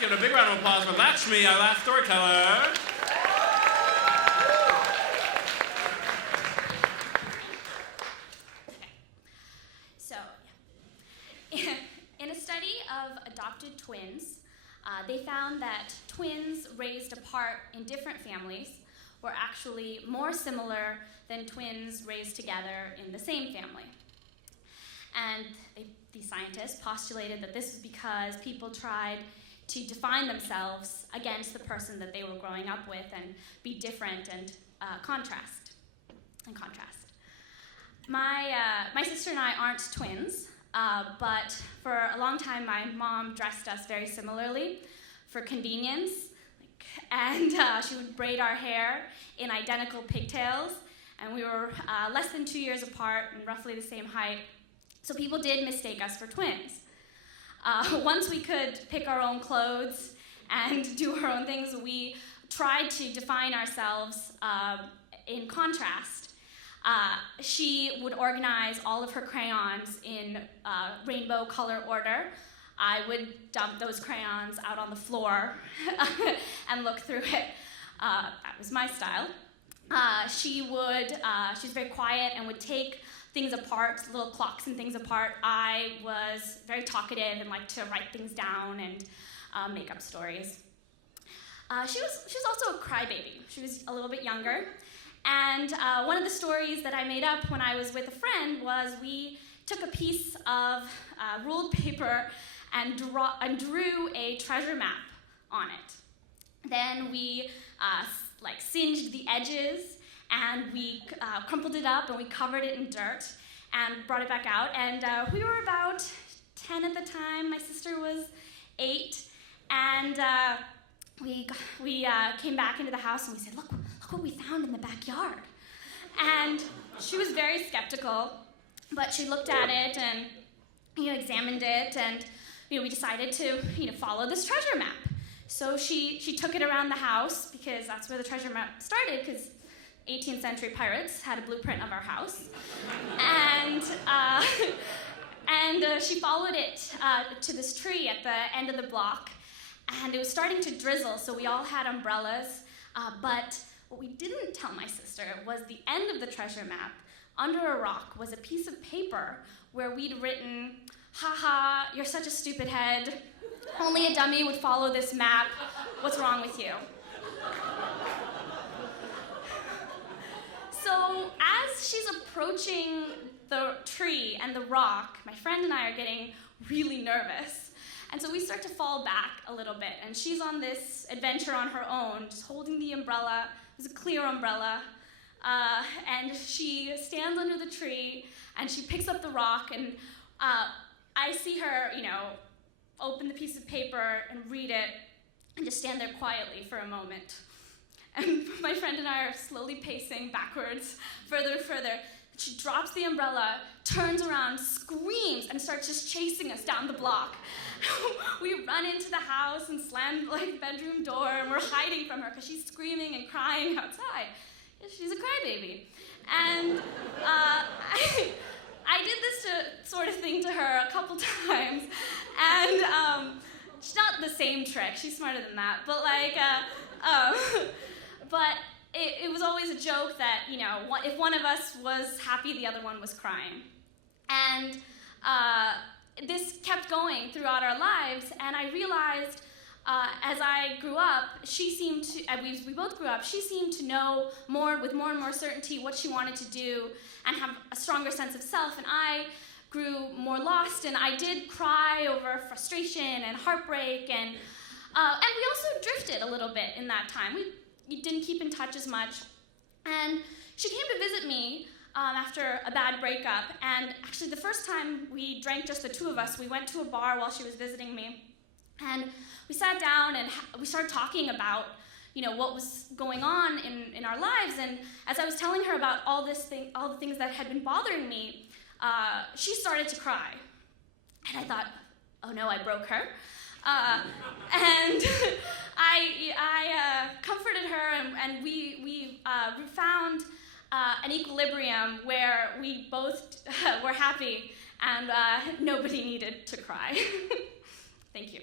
give it a big round of applause for Lakshmi, our last storyteller. So, in a study of adopted twins, they found that twins raised apart in different families were actually more similar than twins raised together in the same family. And these scientists postulated that this was because people tried to define themselves against the person that they were growing up with and be different and contrast. My sister and I aren't twins, but for a long time my mom dressed us very similarly for convenience, and she would braid our hair in identical pigtails, and we were less than 2 years apart and roughly the same height, so people did mistake us for twins. Once we could pick our own clothes and do our own things, we tried to define ourselves in contrast. She would organize all of her crayons in rainbow color order. I would dump those crayons out on the floor and look through it. That was my style. She was very quiet and would take things apart, little clocks and things apart. I was very talkative and liked to write things down and make up stories. She was also a crybaby. She was a little bit younger. And one of the stories that I made up when I was with a friend was we took a piece of ruled paper and drew a treasure map on it. Then we singed the edges, and we crumpled it up and we covered it in dirt and brought it back out. And we were about 10 at the time. My sister was 8, and we came back into the house and we said, look what we found in the backyard. And she was very skeptical, but she looked at it and examined it, and we decided to follow this treasure map. So she took it around the house, because that's where the treasure map started, because 18th century pirates had a blueprint of our house. And she followed it to this tree at the end of the block, and it was starting to drizzle, so we all had umbrellas, but what we didn't tell my sister was the end of the treasure map. Under a rock was a piece of paper where we'd written, "Ha ha, you're such a stupid head. Only a dummy would follow this map. What's wrong with you?" So as she's approaching the tree and the rock, my friend and I are getting really nervous. And so we start to fall back a little bit, and she's on this adventure on her own, just holding the umbrella. It was a clear umbrella. And she stands under the tree, and she picks up the rock, and I see her, open the piece of paper and read it, and just stand there quietly for a moment. And my friend and I are slowly pacing backwards, further and further. She drops the umbrella, turns around, screams, and starts just chasing us down the block. We run into the house and slam the bedroom door, and we're hiding from her because she's screaming and crying outside. She's a crybaby. And I did this sort of thing to her a couple times, and she's not the same trick. She's smarter than that, but but it was always a joke that if one of us was happy, the other one was crying, and this kept going throughout our lives. And I realized as I grew up, we both grew up, she seemed to know with more and more certainty what she wanted to do and have a stronger sense of self, and I grew more lost, and I did cry over frustration and heartbreak, and we also drifted a little bit in that time. We didn't keep in touch as much, and she came to visit me after a bad breakup, and actually the first time we drank just the two of us, we went to a bar while she was visiting me, and we sat down and we started talking about what was going on in our lives. And as I was telling her about all the things that had been bothering me, she started to cry, and I thought, oh no, I broke her. And I comforted her, and we found an equilibrium where we both were happy, and nobody needed to cry. Thank you.